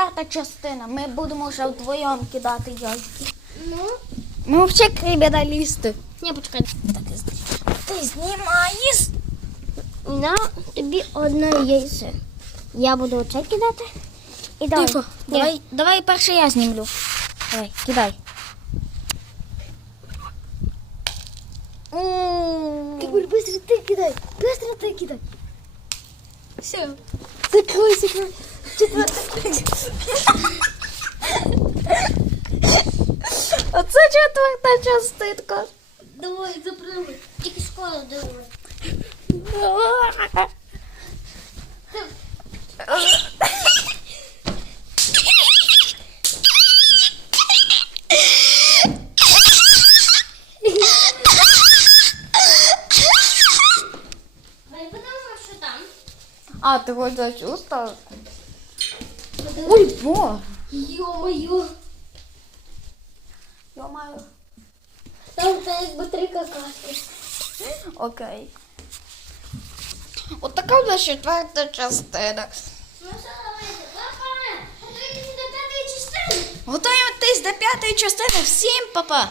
четверта частина. Ми будемо вже вдвоєм кидати яйки. Ну, Ми взагалі криміналісти. ні, почекай. Ти знімаєш? На тобі одне яйце. Я буду оце кидати. І давай. Тихо, Ні. давай, давай перше я знімлю. Давай, кидай. Кибуль, быстро ты кидай. Быстро ты кидай. Все. Закрой, закрой. Оце четверта частинка. Давай, запрыгай. Тільки школа давай. А, ти хочеш чувствувати? Ой, бо. Ё-моё. Я маю. Там це якби три какашки. Окей. От така вже четверта частина. Ну що, давайте, папа, готуйтесь до п'ятої частини. Готуємось до п'ятої частини. Всім па-па!